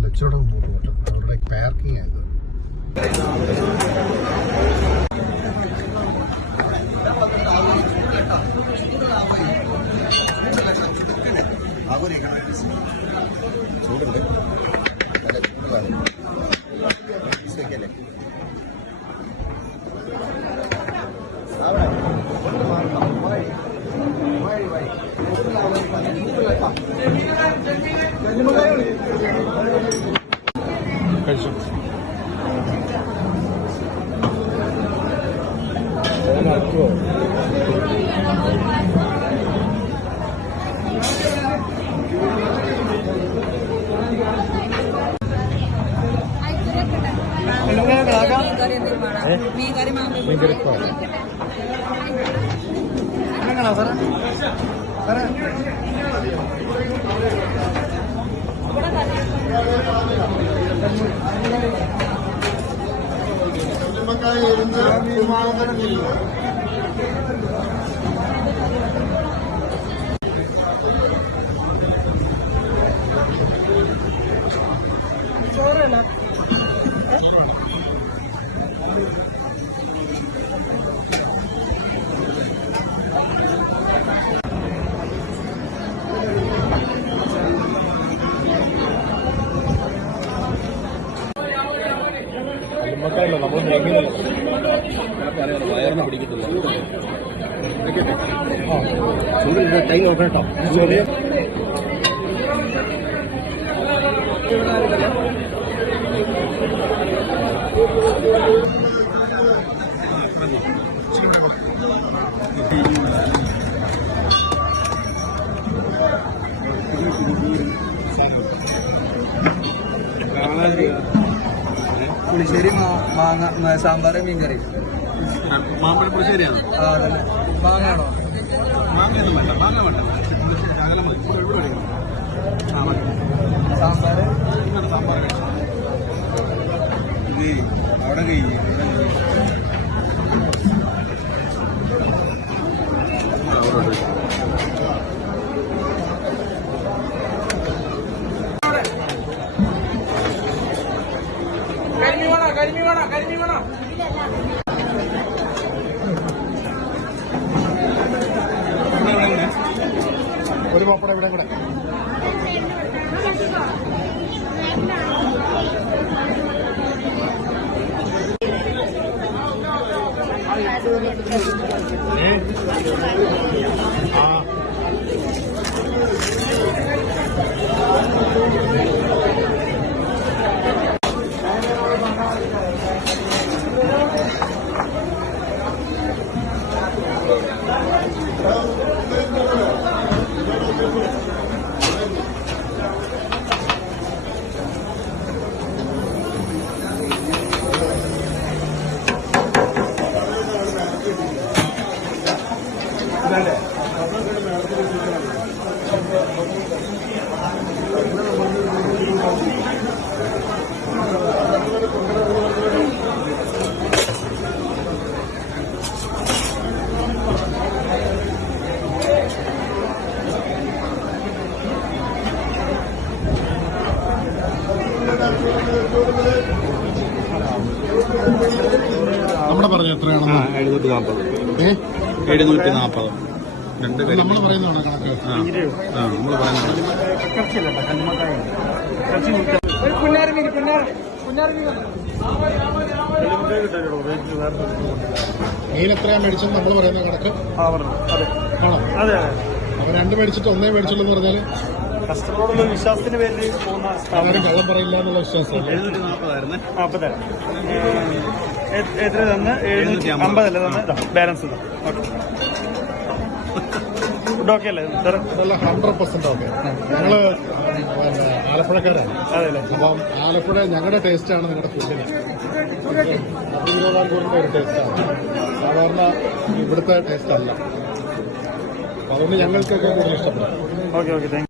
അല്ല, ഇച്ചിരി മുമ്പോട്ട് പോട്ടെ. അവിടെ പാർക്കിംഗ് ആയത്. ചൂടുണ്ട്. കഴിച്ചു. എങ്ങനെയാണോ സാറേ? സാറേ ചോറല്ല നമ്മൾ വയറിനെ പിടിക്കത്തില്ല. കൈ നോക്കണം കേട്ടോ. പുളിശ്ശേരി, മാങ്ങ, സാമ്പാർ, മീൻകറി. മാമ്പഴ പുളിശ്ശേരിയാണ്. മാങ്ങയാണോ? മാങ്ങയൊന്നും വേണ്ട, മാങ്ങ വേണ്ട. ശകലം മതി. സാമ്പാർ സാമ്പാർ അവിടെ കഴിഞ്ഞു. കരിമീൻ വേണം. ഒരു പപ്പടം ഇവിടെ കൂടെ. നമ്മുടെ പറഞ്ഞ എത്രയാണെന്ന്? 740. 740. നമ്മൾ പറയുന്നതാണ് കണക്ക്. നമ്മൾ പറയുന്നത് മീൻ എത്രയാ മേടിച്ചത്? നമ്മൾ പറയുന്ന കണക്ക് ആണോ? അപ്പൊ രണ്ട് മേടിച്ചിട്ട് ഒന്നേ മേടിച്ചുള്ളൂ എന്ന് പറഞ്ഞാല് കസ്റ്റമറോടുള്ള വിശ്വാസത്തിന്റെ പേരിൽ പോകുന്ന ആരും കള്ളം പറയില്ല എന്നുള്ള വിശ്വാസം. 740 എത്ര തന്നെ? 750 തന്നെ ബാലൻസ്. ഫുഡ് ഓക്കെ അല്ലേ സാർ? 100% ഓക്കെ. ഞങ്ങള് ആലപ്പുഴക്കാരാണ്. അതെല്ലേ? അപ്പം ആലപ്പുഴ ഞങ്ങളുടെ ടേസ്റ്റാണ് നിങ്ങളുടെ ഫുഡിന്. തിരുവിതാംകൂറിന്റെ ഒരു ടേസ്റ്റാണ്, സാധാരണ ഇവിടുത്തെ ടേസ്റ്റ് അല്ല. അപ്പൊ അതുകൊണ്ട് ഞങ്ങൾക്കൊക്കെ കൂടുതൽ ഇഷ്ടപ്പെടും. Okay okay, thank you.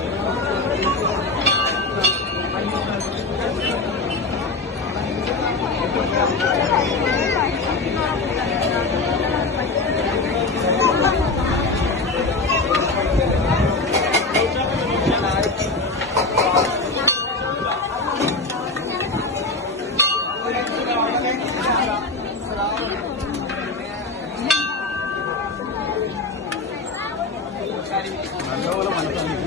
നല്ലപോലെ മനസ്സിലാക്കി